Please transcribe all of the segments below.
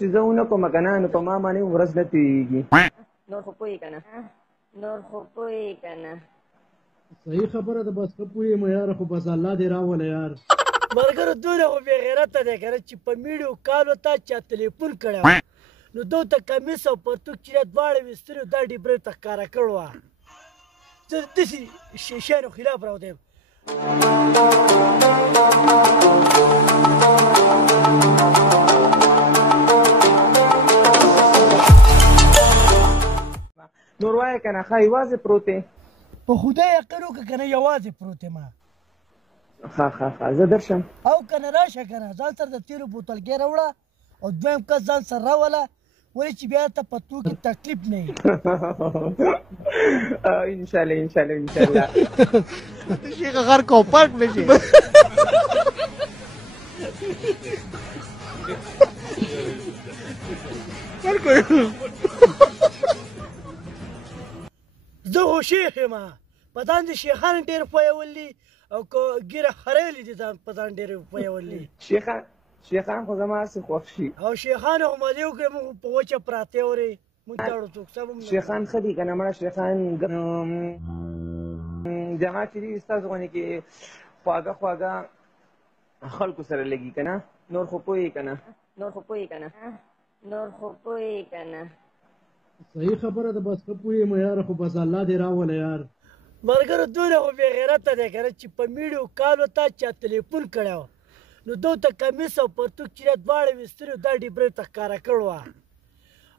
چې زه ونه کومه که نه نو په ما باندې ورځ نه تېرېږي. نور خو پوهېږي که نه صحیح خبره ده، بس ښه پوهېږم یاره، خو بس الله دې راوله یار. ملګرو دونه خو بې غیرته دی که نه چې په میډیو کال ورته چا تلیفون کړی وه نو دو ته کمیس او پرتوګ چې دواړه ویستلي دا ډیبرۍ ته ښکاره کړې وه. زه د داسې شیانو خلاف راوتی یم. نور وایه که نه ښه یوازې پروت یې؟ په خدای یقین وکړه که نه یوازې پروت یم. ښه زه درشم. او که نه راشه که نه ځان سره د تیلو بوتلګۍ راوړه او دویم کس ځان سره راوله ولې چې بیا ته په تو کې تکلیف نه وي. انشاءالله شیخ غر کو پاک نشي. زه خو شیخ یم په ځان دې شیخان ډېر پوهول دي او که ږیره خریلې دي ځان په ځان ډېر پوهول دي. شیخان خو زما هسې خوښ شي. او شیخان خو مزې وکړې موږ په وچه پراته ورې موږ داړو څوک سم شیخان ښه دي که نه مړه شیخان جماعت چې دي ستاسو غونې کې خواږه خلکو سره لګي که نه. نور خو پوهېږي که نه صحیح خبره ده، بس ښه پوهېږم یاره، خو بس الله دې راوله یار. ملګرو دونه خو بې غیرته دی که نه چې په میډیو کال ورته چا تلیفون کړی وه نو دو ته کمیس او پرتوګ چې دواړه ویستلي دا ډیبرۍ ته ښکاره کړې وه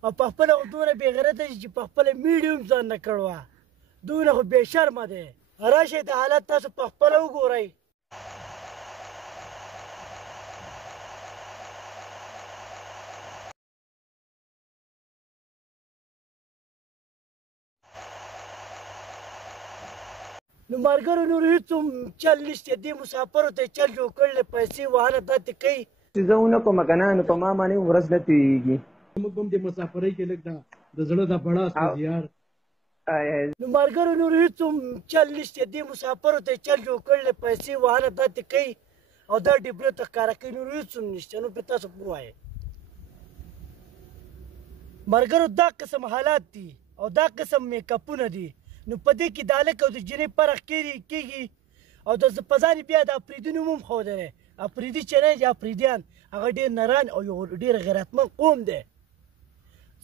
او په خپله خو دومره بې غیرته چې په خپله میډیو هم ځان نه کړې وه. دونه خو بې شرمه دی. راشئ د حالت تاسو په خپله وګورئ. نو ملګرو نور هېڅ هم چل نشته. دې مسافرو ته یې چل جوړ کړلی پیسې وهنه داتې کوي. چې زه ونه کومه که نه نو په ما باندې ورځ نه تېرېږي. موږ هم د مسافرۍ کې لږ د زړه دا بړاس کوي یار. نو ملګرو نور هېڅ هم چل نشته. دې مسافرو ته یې چل جوړ کړلی پیسې وهنه داتې کوي او دا ډیبرۍ ته ښکاره کوي. نور هېڅ هم نشته. نو پرې تاسو ووایئ ملګرو دا قسم حالات دي او دا قسم میکاپونه دي. نو په دې کې د هلک او د جنۍ فرق کېږي او د په ځان یې بیا د افریدي نوم هم ښودلی. افریدي چې نه دي افریدیان هغه ډېر نران او یو ډېر غیرتمند قوم دی.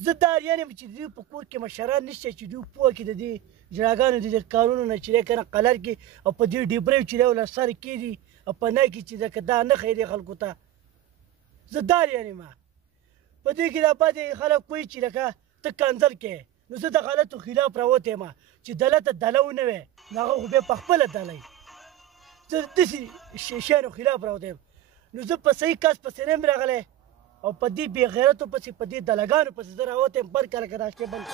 زه دا اریان یم چې د دوی په کور کې مشران نشته چې دوی پوه کړي د دې جناګانو د دې کارونو نه چې دی که نه قلر کړي او په دې ډیبریو چې دی له سر کېږي او په نه کې چې دا نه ښیي دی خلکو ته. زه دا اریان یم. په دې کې دا بعضې خلک وایي چې لکه ته کنځل کوې نو زه د غلطو خلاف راوتی یم چې دله ته دله ونه وی نو هغه خو بیا په خپله دلی. زه د داسې شیانو خلاف راوتی یم. نو زه په صحیح کس پسې نه یم راغلی او په دې بې غیرتو پسې په دې دلګانو پسې زه راوتی یم. بر کله که دا شی بند